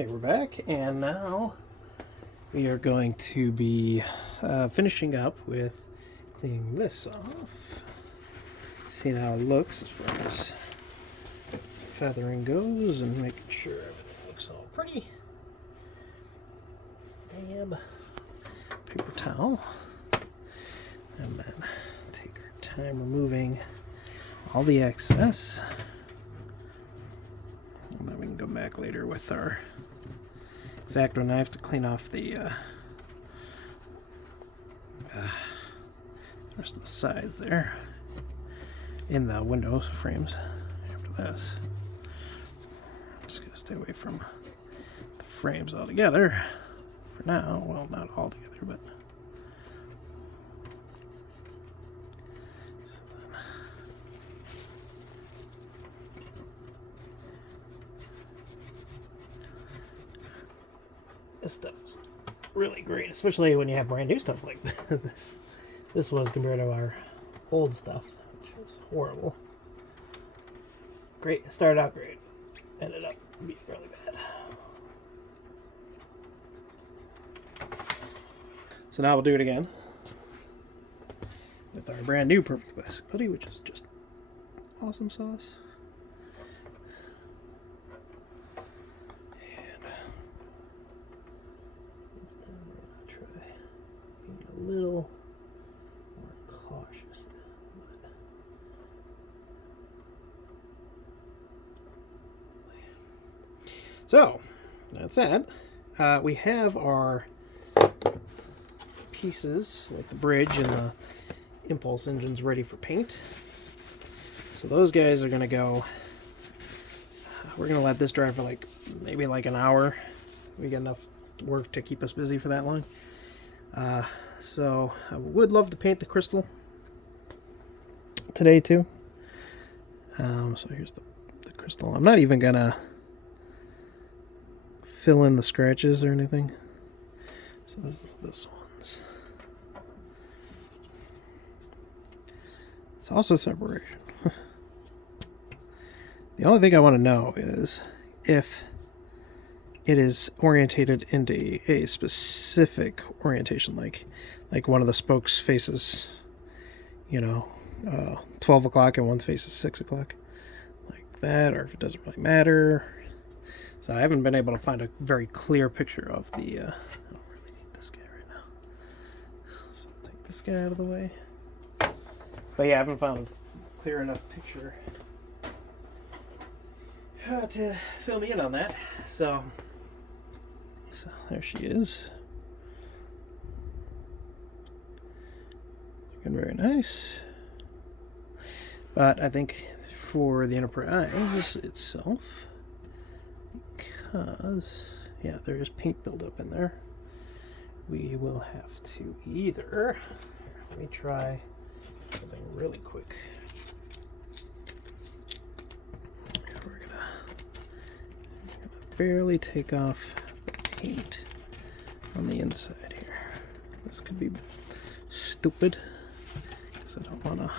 Okay, we're back, and now we are going to be finishing up with cleaning this off. Seeing how it looks as far as feathering goes, and making sure everything looks all pretty. Dab paper towel, and then take our time removing all the excess. And then we can go back later with our X-Acto knife to clean off the rest of the sides there in the window frames. After this, just gonna stay away from the frames altogether for now. Well, not altogether, but this stuff is really great, especially when you have brand new stuff like this. This was compared to our old stuff, which was horrible. Great, started out great, ended up being really bad. So now we'll do it again with our brand new Perfect Plastic Putty, which is just awesome sauce. A little more cautious, so that's that. We have our pieces like the bridge and the impulse engines ready for paint, so those guys are gonna go. We're gonna let this dry for maybe an hour. We got enough work to keep us busy for that long. So I would love to paint the crystal today too. So here's the crystal. I'm not even gonna fill in the scratches or anything. So this is this one's. It's also separation. The only thing I want to know is if it is orientated into a specific orientation, like one of the spokes faces, 12 o'clock and one's faces 6 o'clock, like that, or if it doesn't really matter. So I haven't been able to find a very clear picture of the, I don't really need this guy right now. So I'll take this guy out of the way. But yeah, I haven't found a clear enough picture to fill me in on that. So there she is. Looking very nice. But I think for the enterprise itself, because, yeah, there is paint buildup in there, we will have to either, let me try something really quick. We're gonna barely take off paint on the inside here. This could be stupid because I don't want to,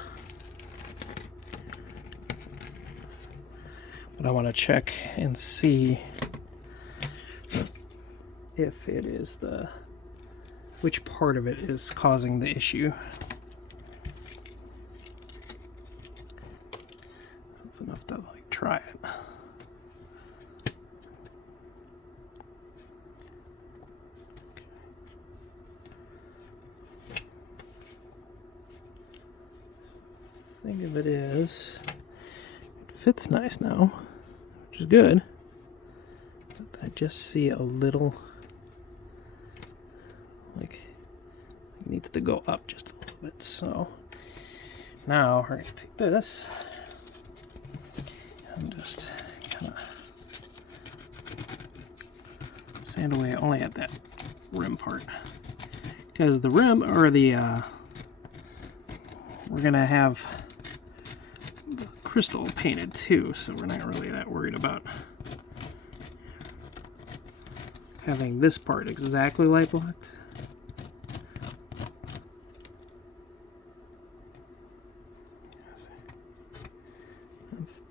but I want to check and see if it is which part of it is causing the issue. So it's enough to try it. Thing of it is, it fits nice now, which is good, but I just see a little, it needs to go up just a little bit. So now we're going to take this and just kind of sand away only at that rim part, because the rim, or we're going to have crystal painted too, so we're not really that worried about having this part exactly light blocked. That's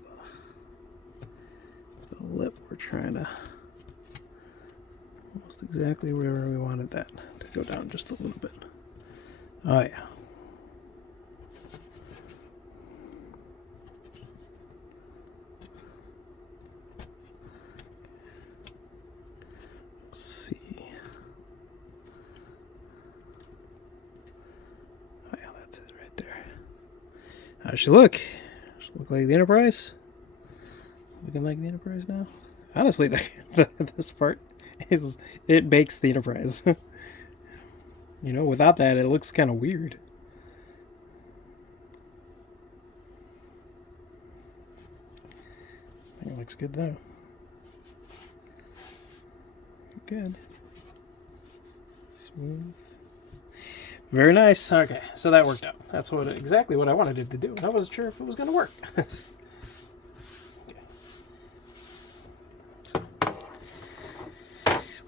the lip we're trying to almost exactly where we wanted that to go down just a little bit. Oh yeah. Let's see. Oh yeah, that's it right there. How's she look? Does she look like the Enterprise? Looking like the Enterprise now? Honestly, this part it makes the Enterprise. You know, without that, it looks kind of weird. I think it looks good though. Good. Smooth. Very nice. Okay, so that worked out. That's exactly what I wanted it to do. I wasn't sure if it was going to work. Okay.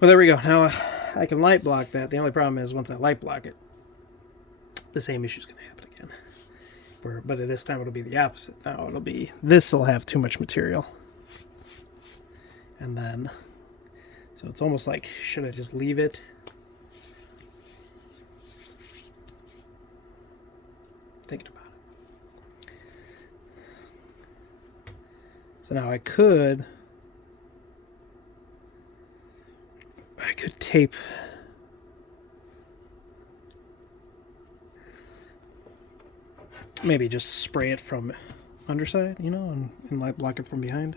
Well, there we go. Now I can light block that. The only problem is once I light block it, the same issue is going to happen again. But this time it'll be the opposite. Now this will have too much material. And then, so it's almost like, should I just leave it? Thinking about it. So now I could tape maybe just spray it from underside, you know, and light block it from behind.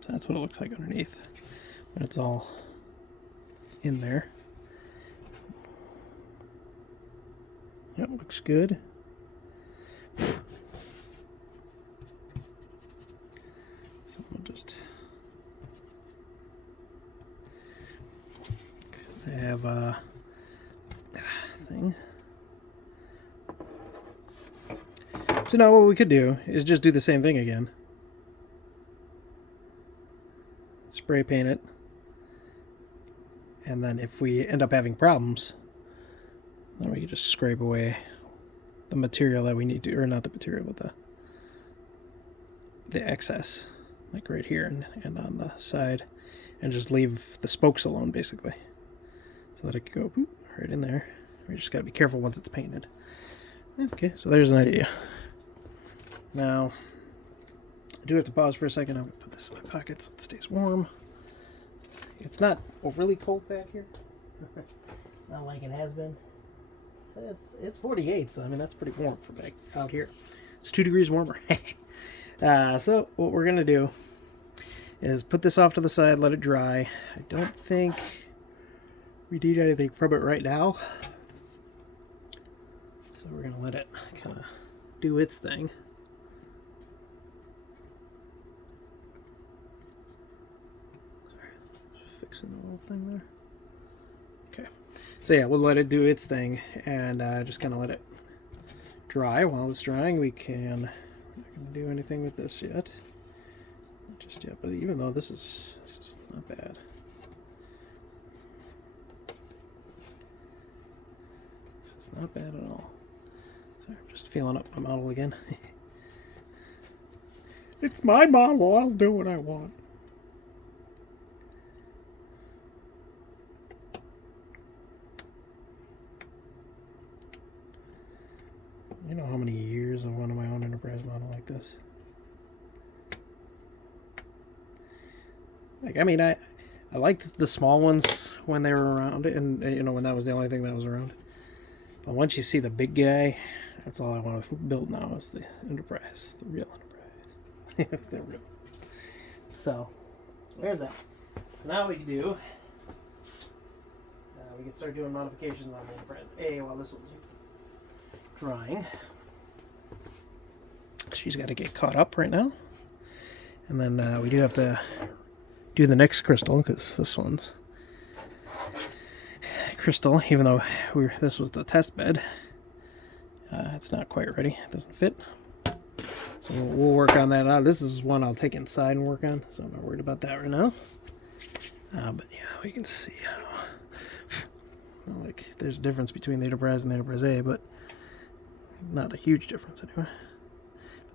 So that's what it looks like underneath when it's all in there. Yep, looks good. So we'll just have a thing. So now what we could do is just do the same thing again. Spray paint it. And then if we end up having problems, then we can just scrape away the material that we need to, or not the material, but the excess, like right here and on the side, and just leave the spokes alone, basically, so that it can go boop, right in there. We just got to be careful once it's painted. Okay, so there's an idea. Now, I do have to pause for a second. I'm going to put this in my pocket so it stays warm. It's not overly cold back here. Not like it has been. It's 48, so I mean that's pretty warm for back out here. It's 2 degrees warmer. So what we're gonna do is put this off to the side, let it dry. I don't think we need anything from it right now, so we're gonna let it kind of do its thing. Sorry, just fixing the little thing there. Okay. So yeah, we'll let it do its thing and just kind of let it dry. While it's drying, we can not going to do anything with this yet. Not just yet, but even though this is not bad. It's not bad at all. Sorry, I'm just feeling up my model again. It's my model. I'll do what I want. You know how many years I wanted my own Enterprise model like this? Like, I mean, I liked the small ones when they were around, and you know, when that was the only thing that was around. But once you see the big guy, that's all I want to build now is the Enterprise, the real Enterprise. They're real. So, there's that. So now we can do, we can start doing modifications on the Enterprise A while this one's drying. She's got to get caught up right now, and then we do have to do the next crystal because this one's crystal. Even though this was the test bed, it's not quite ready. It doesn't fit, so we'll work on that. This is one I'll take inside and work on, so I'm not worried about that right now. But yeah, we can see how like there's a difference between the Enterprise and the Enterprise A, but not a huge difference anyway.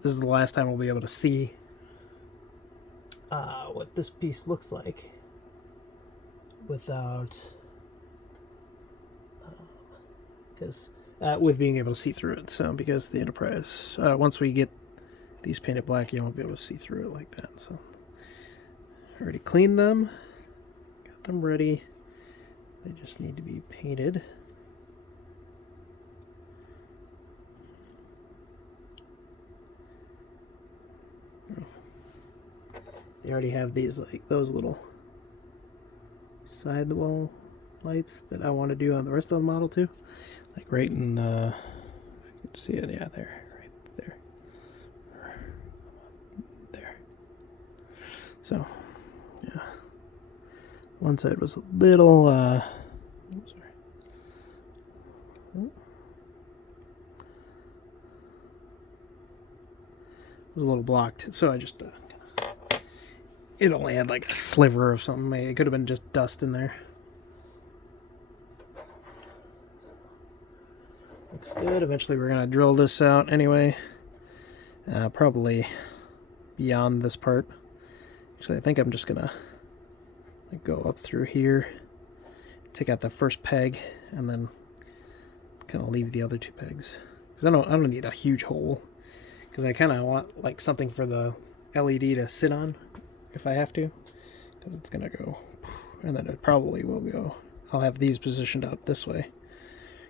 This is the last time we'll be able to see what this piece looks like. without, because with being able to see through it. So because the Enterprise, once we get these painted black, you won't be able to see through it like that. So already cleaned them, got them ready. They just need to be painted. They already have these, like those little sidewall lights that I want to do on the rest of the model too. Like right in the, you can see it, yeah, there, right there. There. So, yeah. One side was a little, oops, sorry. It was a little blocked, so I just, it only had like a sliver of something. It could have been just dust in there. Looks good. Eventually we're going to drill this out anyway. Probably beyond this part. Actually, I think I'm just going to go up through here, take out the first peg, and then kind of leave the other two pegs. Because I don't need a huge hole. Because I kind of want like something for the LED to sit on if I have to. Because it's going to go, and then it probably will go. I'll have these positioned out this way.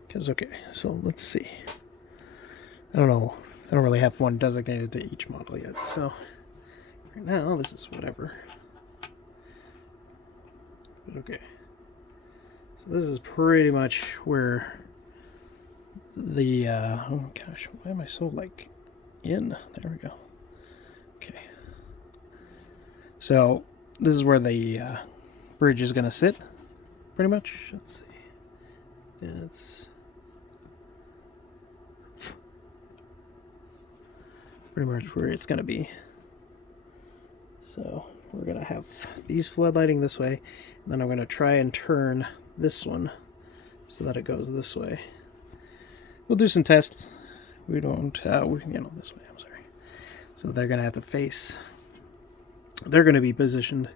Because, okay, so let's see. I don't know. I don't really have one designated to each model yet. So right now, this is whatever. But okay. So this is pretty much where the, oh gosh, why am I so like in? There we go. Okay. So this is where the bridge is going to sit, pretty much. Let's see. That's pretty much where it's going to be. So we're going to have these floodlighting this way, and then I'm going to try and turn this one so that it goes this way. We'll do some tests. We don't, this way, I'm sorry. So they're going to have to face, they're going to be positioned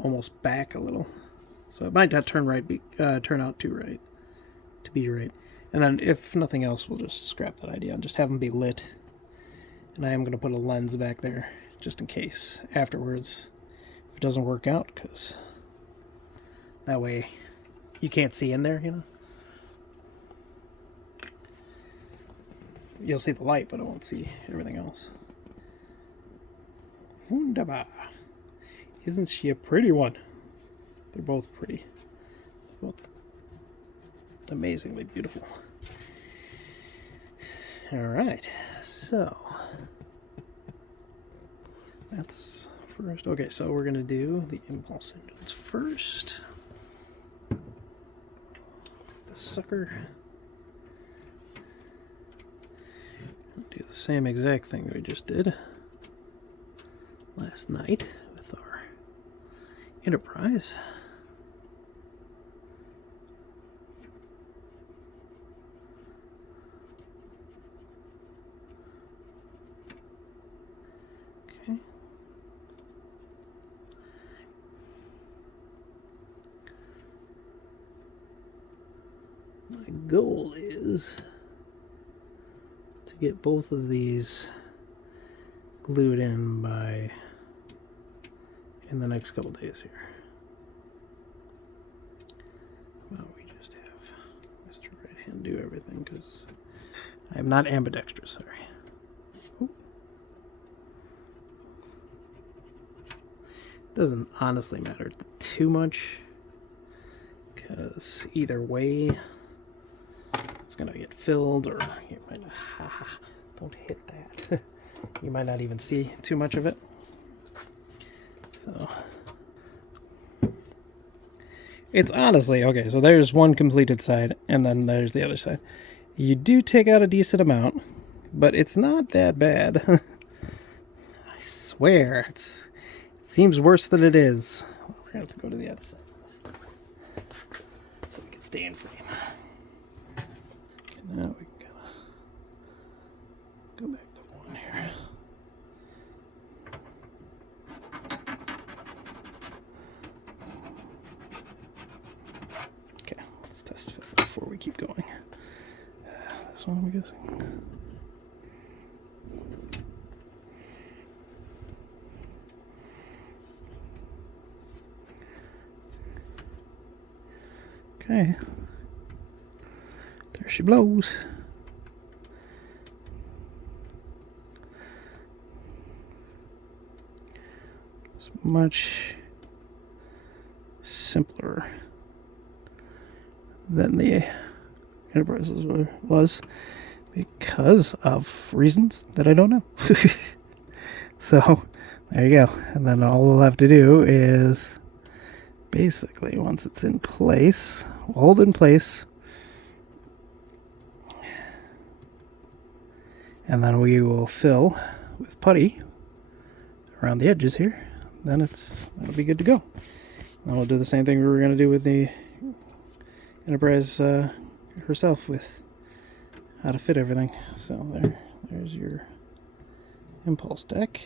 almost back a little. So it might not turn out to be right. And then if nothing else, we'll just scrap that idea and just have them be lit. And I am going to put a lens back there just in case afterwards if it doesn't work out, because that way you can't see in there, you know. You'll see the light, but I won't see everything else. Wunderbar. Isn't she a pretty one? They're both pretty. They're both amazingly beautiful. Alright, so that's first. Okay, so we're going to do the impulse engines first. Take the sucker. Do the same exact thing we just did last night with our Enterprise. Okay. My goal is to get both of these glued in in the next couple days here. Well, we just have Mr. Right Hand do everything because I am not ambidextrous, sorry. Ooh. Doesn't honestly matter too much because either way it's gonna get filled, or you might not, don't hit that. You might not even see too much of it. So it's honestly, okay, so there's one completed side, and then there's the other side. You do take out a decent amount, but it's not that bad. I swear, it seems worse than it is. We're going to have to go to the other side so we can stay in frame. Okay, now we can go back to one here. we keep going. This one, I'm guessing. Okay. There she blows. It's much simpler than the Enterprise was because of reasons that I don't know. So there you go. And then all we'll have to do is basically, once it's in place, we'll hold it in place, and then we will fill with putty around the edges here. Then that'll be good to go. And we'll do the same thing we were going to do with the Enterprise herself, with how to fit everything. So there's your impulse deck.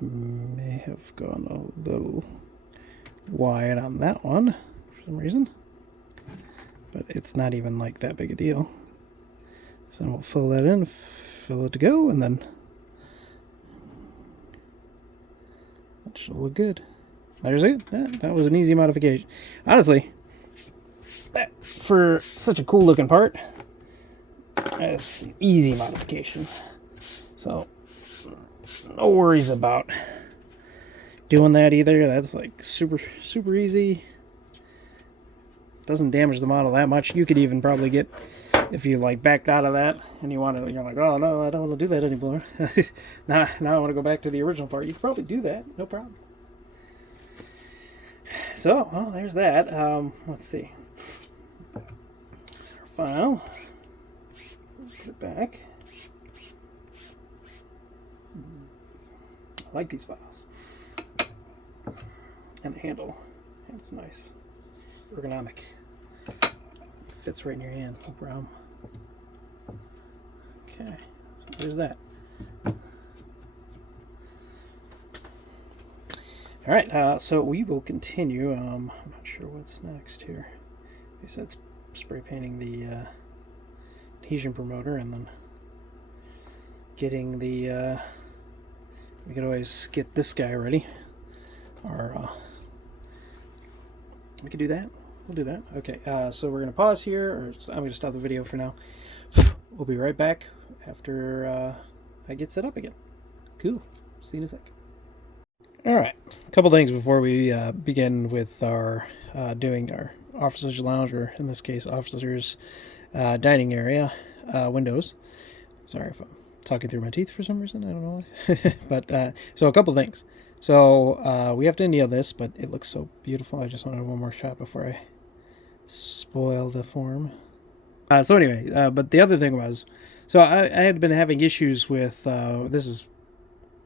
I may have gone a little wide on that one for some reason, but it's not even like that big a deal. So we'll fill that in, fill it to go, and then that should look good. There's it. That was an easy modification. Honestly, for such a cool looking part, that's an easy modification. So no worries about doing that either. That's like super easy. Doesn't damage the model that much. You could even probably get, if you like backed out of that and you're like, oh no, I don't want to do that anymore. now I want to go back to the original part. You could probably do that, no problem. So, well, there's that. Let's see. Our file. Put it back. I like these files. And the handle. It's nice. Ergonomic. Fits right in your hand, no problem. Okay, so there's that. All right, so we will continue. I'm not sure what's next here. He said spray painting the adhesion promoter, and then getting the. We could always get this guy ready. Or we could do that. We'll do that. Okay, so we're gonna pause here, or I'm gonna stop the video for now. We'll be right back after I get set up again. Cool. See you in a sec. Alright, a couple things before we begin with our doing our officers' lounge, or in this case, officers' dining area windows. Sorry if I'm talking through my teeth for some reason, I don't know why. But, so a couple things. So, we have to nail this, but it looks so beautiful. I just wanted one more shot before I spoil the form. So anyway, but the other thing was, so I had been having issues with,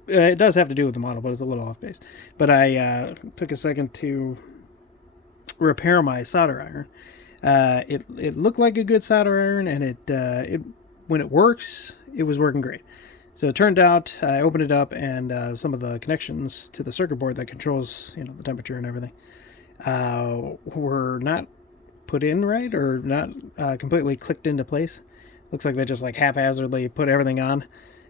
it does have to do with the model, but it's a little off base. But I took a second to repair my solder iron. It looked like a good solder iron, and it when it works, it was working great. So it turned out I opened it up, and some of the connections to the circuit board that controls the temperature and everything were not put in right, or not completely clicked into place. Looks like they just like haphazardly put everything on,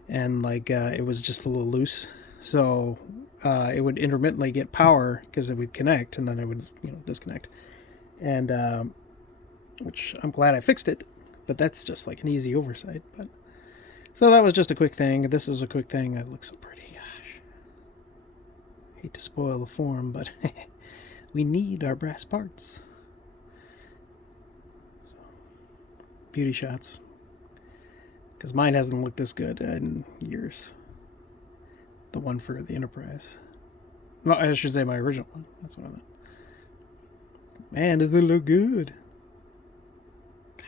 and like it was just a little loose. So it would intermittently get power because it would connect, and then it would disconnect. And which I'm glad I fixed it, but that's just like an easy oversight. But so that was just a quick thing. This is a quick thing. That looks so pretty. Gosh, hate to spoil the form, but we need our brass parts. So, beauty shots. Because mine hasn't looked this good in years. The one for the Enterprise. No, I should say my original one. That's what I meant. Man, does it look good? God.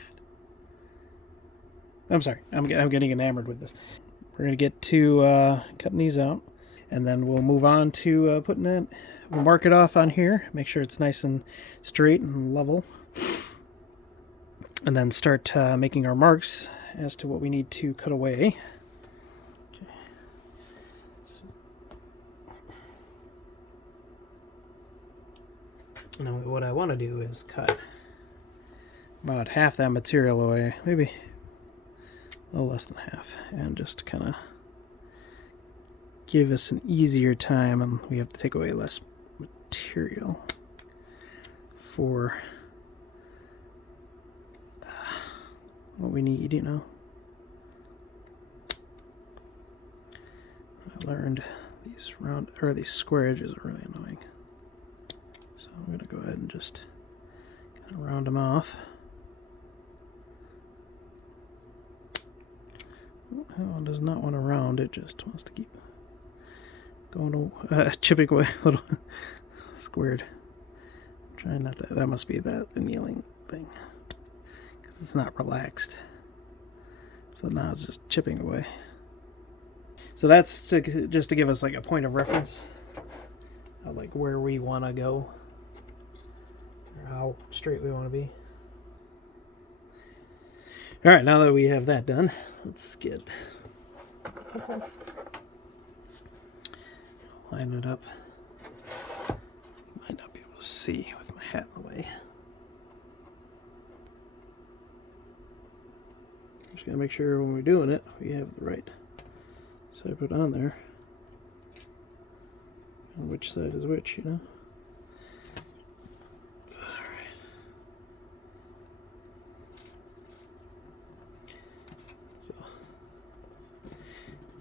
I'm sorry. I'm getting enamored with this. We're going to get to cutting these out. And then we'll move on to putting it. We'll mark it off on here. Make sure it's nice and straight and level. And then start making our marks as to what we need to cut away. Okay. Now what I want to do is cut about half that material away, maybe a little less than half, and just kind of give us an easier time, and we have to take away less material for what we need, you know. I learned these these square edges are really annoying, so I'm going to go ahead and just kind of round them off. Oh, it does not want to round, it just wants to keep going to chipping away a little squared. I'm trying not to, that must be that annealing thing, because it's not relaxed. So now it's just chipping away. So that's just to give us like a point of reference of like where we want to go, or how straight we want to be. All right, now that we have that done, let's get line it up. Might not be able to see with my hat in the way. Just gotta make sure when we're doing it, we have the right side put on there, and which side is which, you know.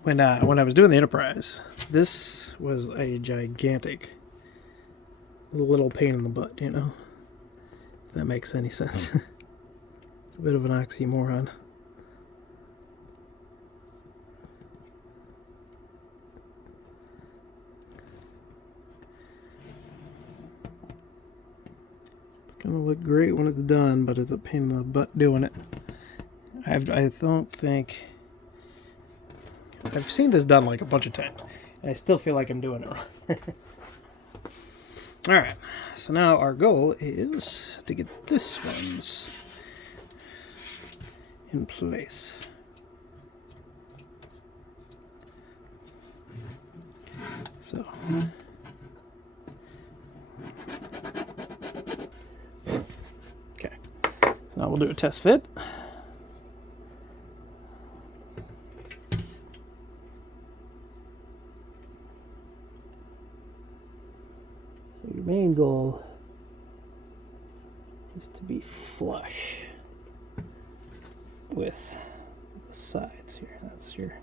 When I was doing the Enterprise, this was a gigantic little pain in the butt, you know, if that makes any sense. It's a bit of an oxymoron. It's gonna look great when it's done, but it's a pain in the butt doing it. I don't think... I've seen this done like a bunch of times, and I still feel like I'm doing it wrong. Alright, so now our goal is to get this one's in place. So, okay, so now we'll do a test fit. Your main goal is to be flush with the sides here.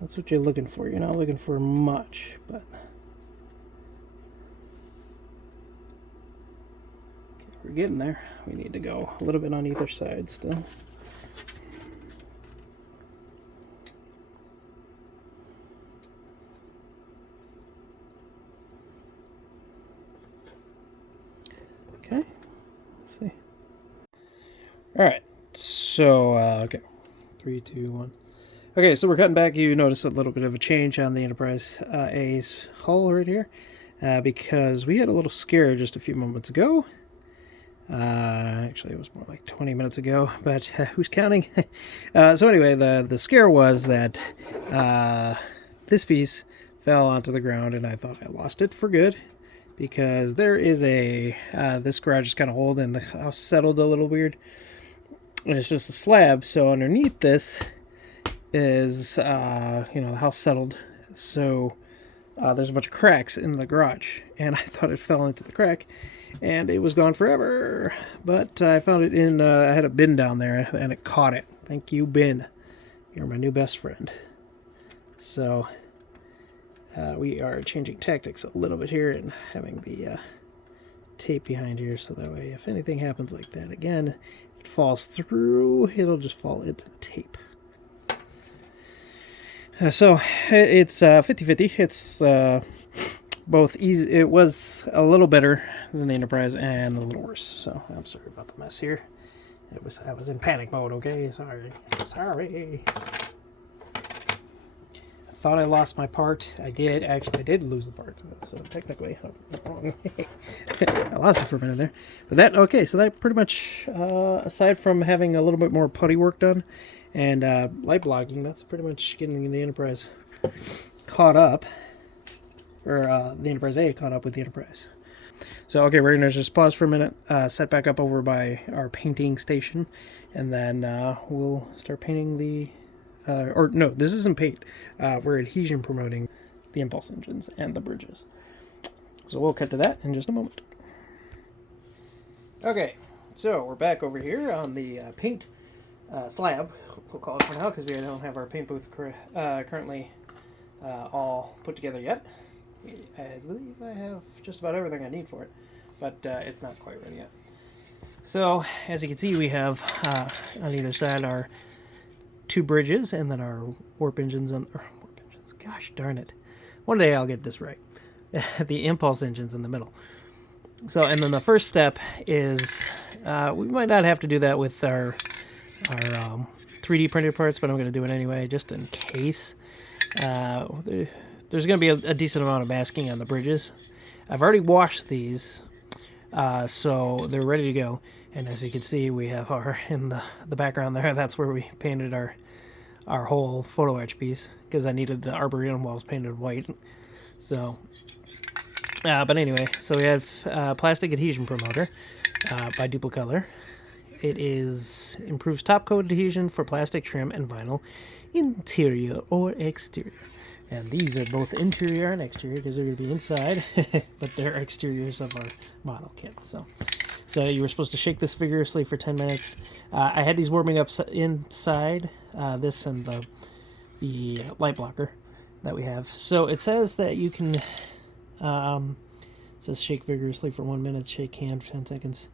That's what you're looking for. You're not looking for much, but okay, we're getting there. We need to go a little bit on either side still. Okay, let's see. All right, so okay, 3, 2, 1. Okay, so we're cutting back. You notice a little bit of a change on the Enterprise A's hull right here, because we had a little scare just a few moments ago. Actually, it was more like 20 minutes ago, but who's counting? So anyway, the scare was that this piece fell onto the ground, and I thought I lost it for good. Because there is this garage is kind of old and the house settled a little weird, and it's just a slab. So underneath this is, the house settled. So there's a bunch of cracks in the garage, and I thought it fell into the crack, and it was gone forever. But I found it in, I had a bin down there, and it caught it. Thank you, bin. You're my new best friend. So we are changing tactics a little bit here and having the tape behind here, so that way if anything happens like that again, it falls through, it'll just fall into the tape. So it's 50-50. It's both easy. It was a little better than the Enterprise and a little worse. So I'm sorry about the mess here. I was in panic mode. Okay, sorry. Thought I lost my part. I did. Actually, I did lose the part. So technically, I lost it for a minute there. But that, okay, so that pretty much, aside from having a little bit more putty work done and light blocking, that's pretty much getting the Enterprise caught up, or the Enterprise A caught up with the Enterprise. So, okay, we're going to just pause for a minute, set back up over by our painting station, and then we'll start painting the... or, no, this isn't paint. We're adhesion promoting the impulse engines and the bridges. So we'll cut to that in just a moment. Okay, so we're back over here on the paint slab, we'll call it for now, because we don't have our paint booth currently all put together yet. I believe I have just about everything I need for it, but it's not quite ready yet. So, as you can see, we have on either side our two bridges, and then our warp engines. Gosh darn it. One day I'll get this right. The impulse engines in the middle. So, and then the first step is, we might not have to do that with our 3D printed parts, but I'm going to do it anyway, just in case. There's going to be a decent amount of masking on the bridges. I've already washed these, so they're ready to go. And as you can see, we have our, in the background there, that's where we painted our whole photo etch piece, because I needed the Arboretum walls painted white. So, but anyway, so we have plastic adhesion promoter by Duplicolor. It improves top coat adhesion for plastic trim and vinyl, interior or exterior. And these are both interior and exterior because they're going to be inside, but they're exteriors of our model kit. So you were supposed to shake this vigorously for 10 minutes. I had these warming up inside, this and the light blocker that we have. So it says that you can, it says shake vigorously for 1 minute, shake hand for 10 seconds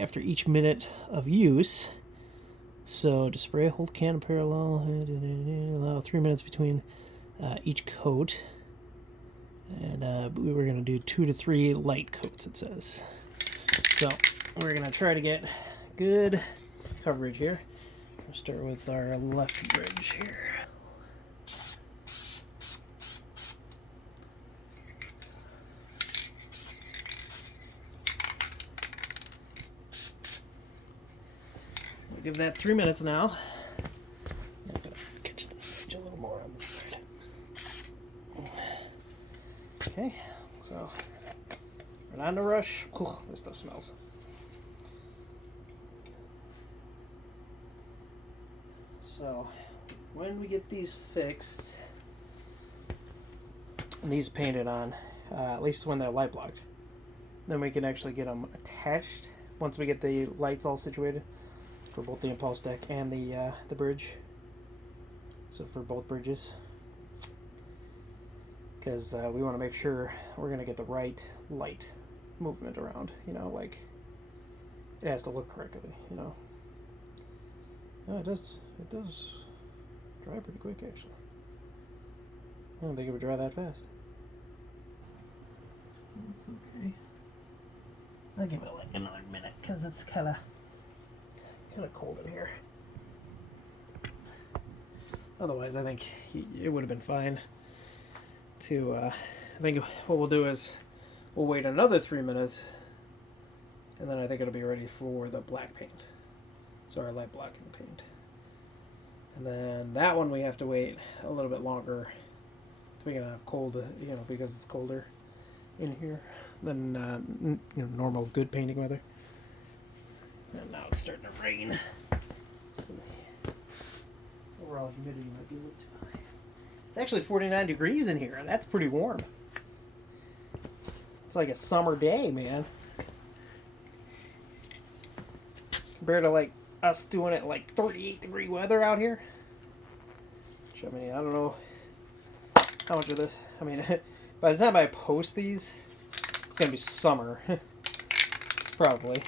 after each minute of use. So to spray, hold can parallel, allow 3 minutes between each coat. And we were going to do 2 to 3 light coats, it says. So we're going to try to get good coverage here. We'll start with our left bridge here. We'll give that 3 minutes now. I'm going to catch this edge a little more on this side. Okay, so we're not in a rush. Oh, this stuff smells. So when we get these fixed and these painted on, at least when they're light blocked, then we can actually get them attached once we get the lights all situated for both the impulse deck and the bridge. So for both bridges, because we want to make sure we're going to get the right light movement around, you know, like it has to look correctly, you know. No, it does dry pretty quick, actually. I don't think it would dry that fast. It's okay. I'll give it like another minute because it's kind of cold in here. Otherwise, I think it would have been fine to, I think what we'll do is we'll wait another 3 minutes, and then I think it'll be ready for the black paint. So our light blocking paint. And then that one we have to wait a little bit longer to make it cold, you know, because it's colder in here than you know, normal good painting weather. And now it's starting to rain. So overall humidity might be a little too high. It's actually 49 degrees in here, and that's pretty warm. It's like a summer day, man. Compared to like us doing it like 38-degree weather out here. Which, I mean, I don't know how much of this. I mean, by the time I post these, it's gonna be summer, probably,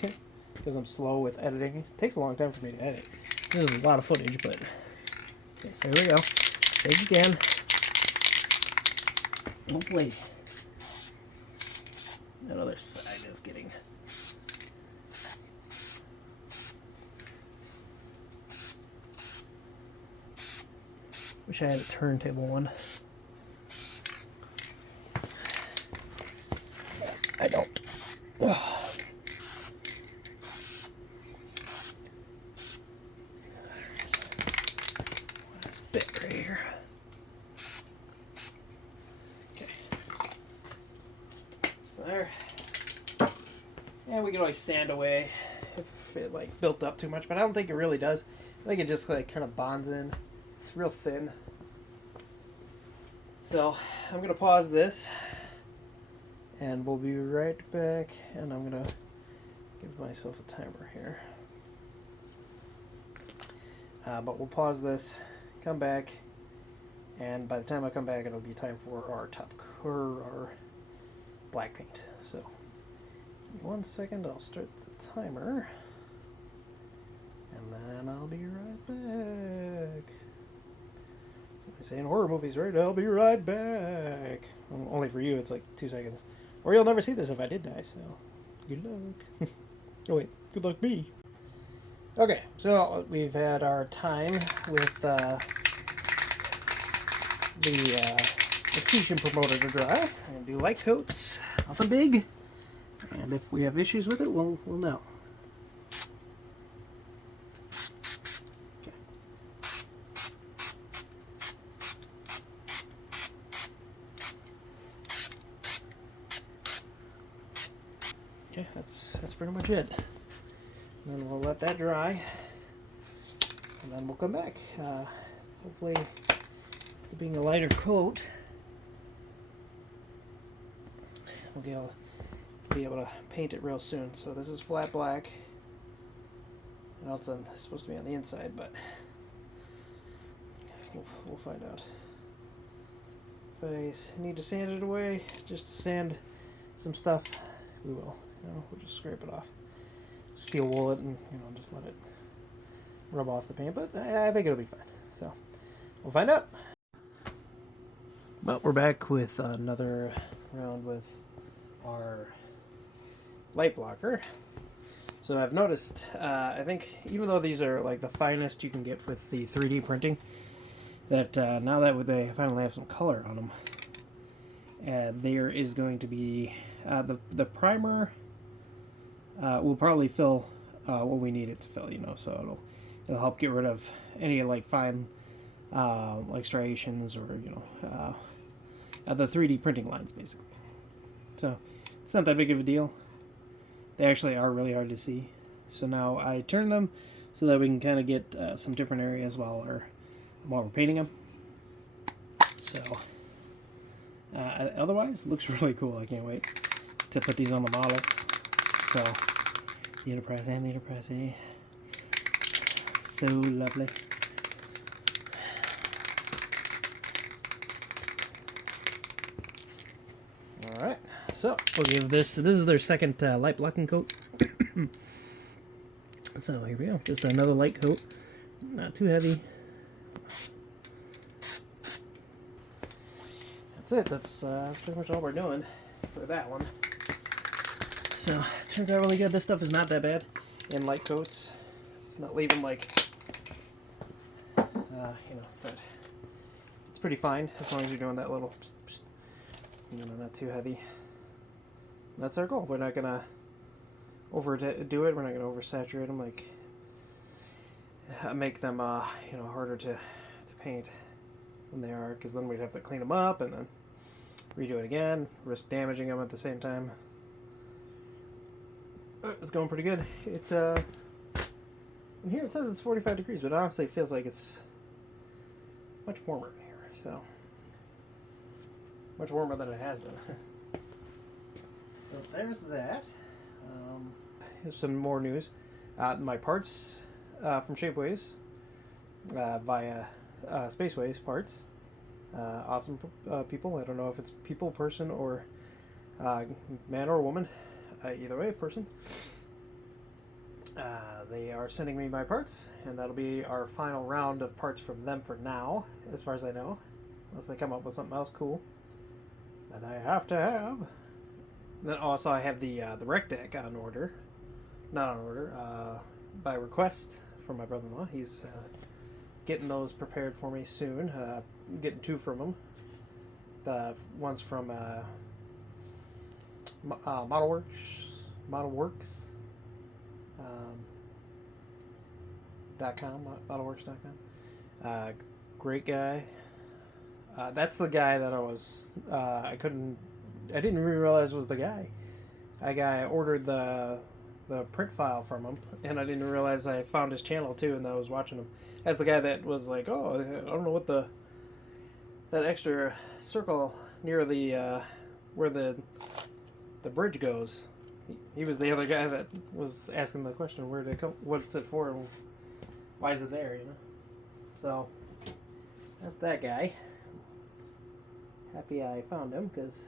because I'm slow with editing. It takes a long time for me to edit. This is a lot of footage, but okay. So here we go. Take again. Hopefully, that other side is getting. Wish I had a turntable one. I don't. Oh. This bit right here. Okay. So there. And we can always sand away if it like built up too much, but I don't think it really does. I think it just like kind of bonds in. It's real thin. So I'm gonna pause this, and we'll be right back. And I'm gonna give myself a timer here. But we'll pause this, come back, and by the time I come back, it'll be time for our our black paint. So, give me 1 second. I'll start the timer, and then I'll be right back. I say in horror movies, right? I'll be right back. Well, only for you, it's like 2 seconds, or you'll never see this if I did die. So, good luck. Oh wait, good luck me. Okay, so we've had our time with the adhesion promoter to dry. We're going to do light coats, nothing big, and if we have issues with it, we'll know. Okay, that's pretty much it. And then we'll let that dry, and then we'll come back. Hopefully, it being a lighter coat, we'll be able to paint it real soon. So this is flat black. I know it's supposed to be on the inside, but we'll find out. If I need to sand it away, just sand some stuff, we will. We'll just scrape it off. Steel wool it and just let it rub off the paint, but I think it'll be fine. So we'll find out. Well, we're back with another round with our light blocker. So I've noticed, I think even though these are like the finest you can get with the 3D printing, that now that they finally have some color on them, there is going to be the primer. Will probably fill what we need it to fill, so it'll help get rid of any like fine like striations or the 3D printing lines basically. So it's not that big of a deal. They actually are really hard to see. So now I turn them so that we can kind of get some different areas while we're painting them. So otherwise, it looks really cool. I can't wait to put these on the models. So, the Enterprise and the Enterprise A. So lovely. Alright, so we'll give this is their second light blocking coat. So here we go, just another light coat. Not too heavy. That's it, that's pretty much all we're doing for that one. So, it turns out really good. This stuff is not that bad in light coats. It's not leaving like, it's pretty fine as long as you're doing that little, not too heavy. And that's our goal. We're not gonna overdo it. We're not gonna oversaturate them, like make them, harder to paint than they are, because then we'd have to clean them up and then redo it again, risk damaging them at the same time. It's going pretty good. In here it says it's 45 degrees, but honestly it feels like it's much warmer in here. So much warmer than it has been. So there's that. Here's some more news. My parts from Shapeways via Spaceways parts. Awesome people. I don't know if it's people, person, or man or woman. Either way, person. They are sending me my parts, and that'll be our final round of parts from them for now, as far as I know. Unless they come up with something else cool that I have to have. Then also I have the rec deck on order. Not on order, by request from my brother-in-law. He's getting those prepared for me soon. Getting two from him. The one's from modelworks .com, modelworks.com. Great guy. That's the guy that I couldn't didn't even realize it was the guy. I ordered the print file from him, and I didn't realize I found his channel too, and I was watching him. As the guy that was like, "Oh, I don't know what that extra circle near the where the bridge goes." He was the other guy that was asking the question, "Where did it come? What's it for? And why is it there?" You know. So that's that guy. Happy I found him because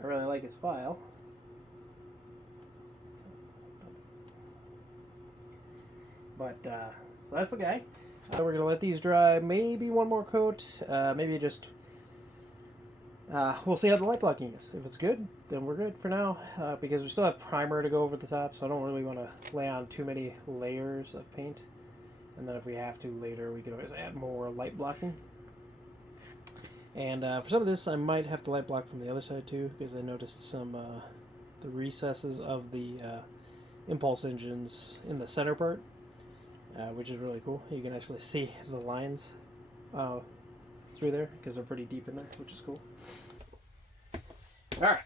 I really like his file. But so that's the guy. We're gonna let these dry. Maybe one more coat. Maybe just. We'll see how the light blocking is. If it's good, then we're good for now. Because we still have primer to go over the top, so I don't really want to lay on too many layers of paint. And then if we have to later, we can always add more light blocking. And for some of this, I might have to light block from the other side too, because I noticed some the recesses of the impulse engines in the center part, which is really cool. You can actually see the lines through there because they're pretty deep in there, which is cool. All right.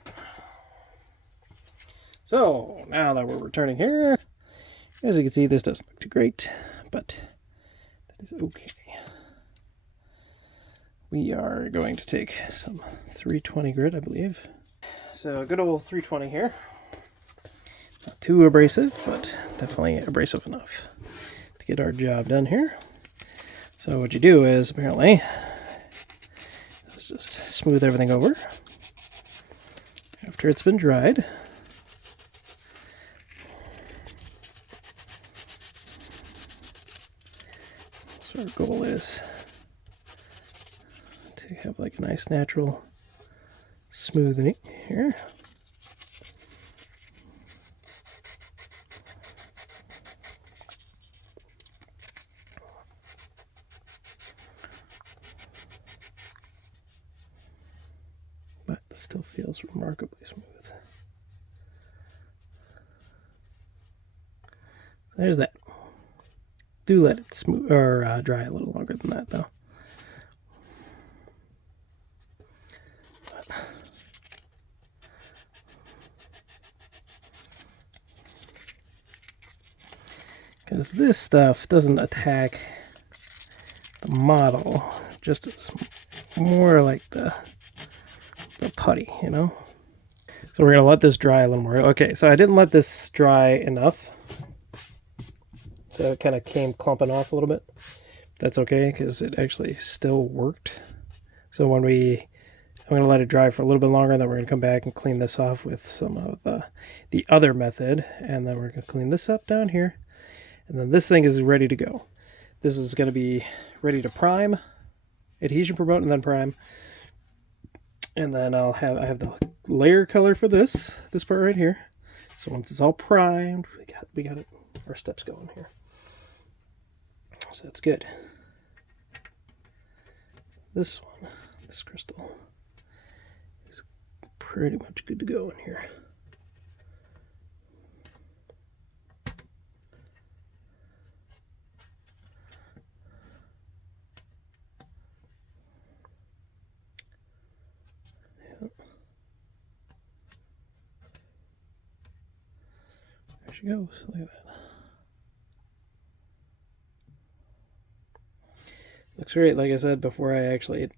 So now that we're returning here, as you can see, this doesn't look too great, but that is okay. We are going to take some 320 grit, I believe. So good old 320 here. Not too abrasive, but definitely abrasive enough to get our job done here. So what you do is, apparently, let's just smooth everything over after it's been dried. So our goal is to have like a nice natural smoothing here. But it still feels remarkably smooth. There's that. Do let it smooth or dry a little longer than that, though. Because this stuff doesn't attack the model, just it's more like the putty, you know? So we're going to let this dry a little more. Okay, so I didn't let this dry enough. So it kind of came clumping off a little bit. That's okay, because it actually still worked. So I'm going to let it dry for a little bit longer, then we're going to come back and clean this off with some of the other method. And then we're going to clean this up down here. And then this thing is ready to go. This is going to be ready to prime, adhesion promote, and then prime. And then I have the layer color for this part right here. So once it's all primed, we got it, our steps going here. So that's good. This one, this crystal, is pretty much good to go in here. Yep. There she goes. Look at that. Looks great. Like I said before, I actually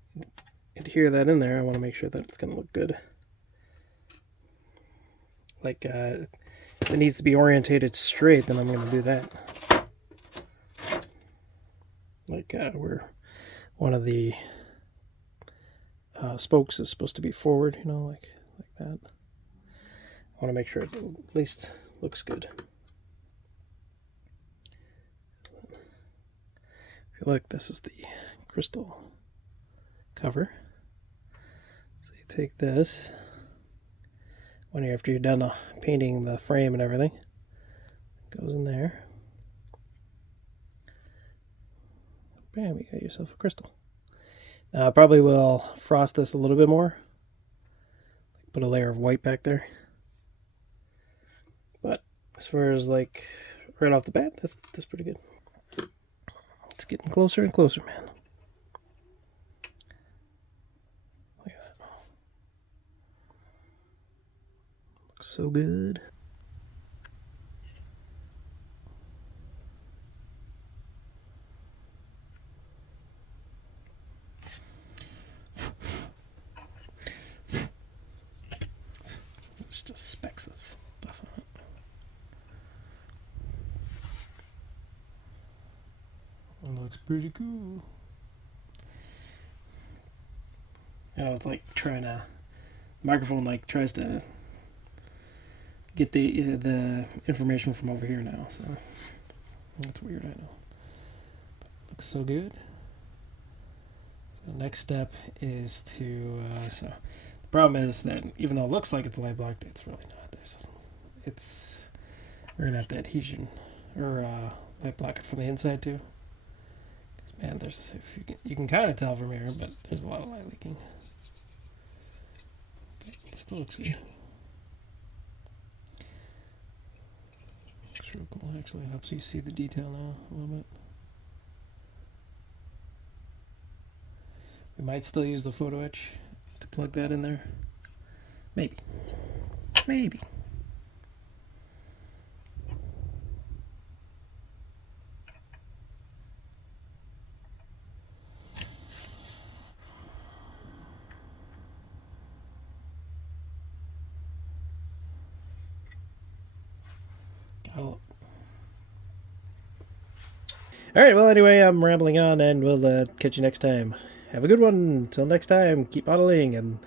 adhere that in there. I want to make sure that it's going to look good. Like, if it needs to be orientated straight, then I'm going to do that. Like, where one of the spokes is supposed to be forward, you know, like that. I want to make sure it at least looks good. If you look, this is the crystal cover. So you take this, after you're done painting the frame and everything, it goes in there. Bam, you got yourself a crystal. Now I probably will frost this a little bit more. Put a layer of white back there. But as far as like right off the bat, that's pretty good. It's getting closer and closer, man. Look at that. So good. It's just specks of stuff on it. It looks pretty cool. You know, it's like trying to microphone like tries to get the information from over here now, so that's weird. I know. Looks so good. So next step is to so the problem is that even though it looks like it's light blocked, it's really not. We're gonna have to adhesion or light block it from the inside too. Man, you can kind of tell from here, but there's a lot of light leaking. It still looks good. Looks real cool. Actually, it helps you see the detail now a little bit. We might still use the photo etch to plug that in there. Maybe. Maybe. Alright, well, anyway, I'm rambling on, and we'll catch you next time. Have a good one. Until next time, keep modeling and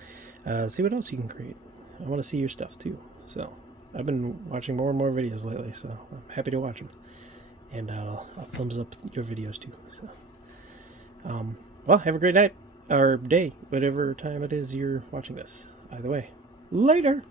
see what else you can create. I want to see your stuff, too. So, I've been watching more and more videos lately, so I'm happy to watch them. And I'll thumbs up your videos, too. So, well, have a great night, or day, whatever time it is you're watching this. Either way. Later!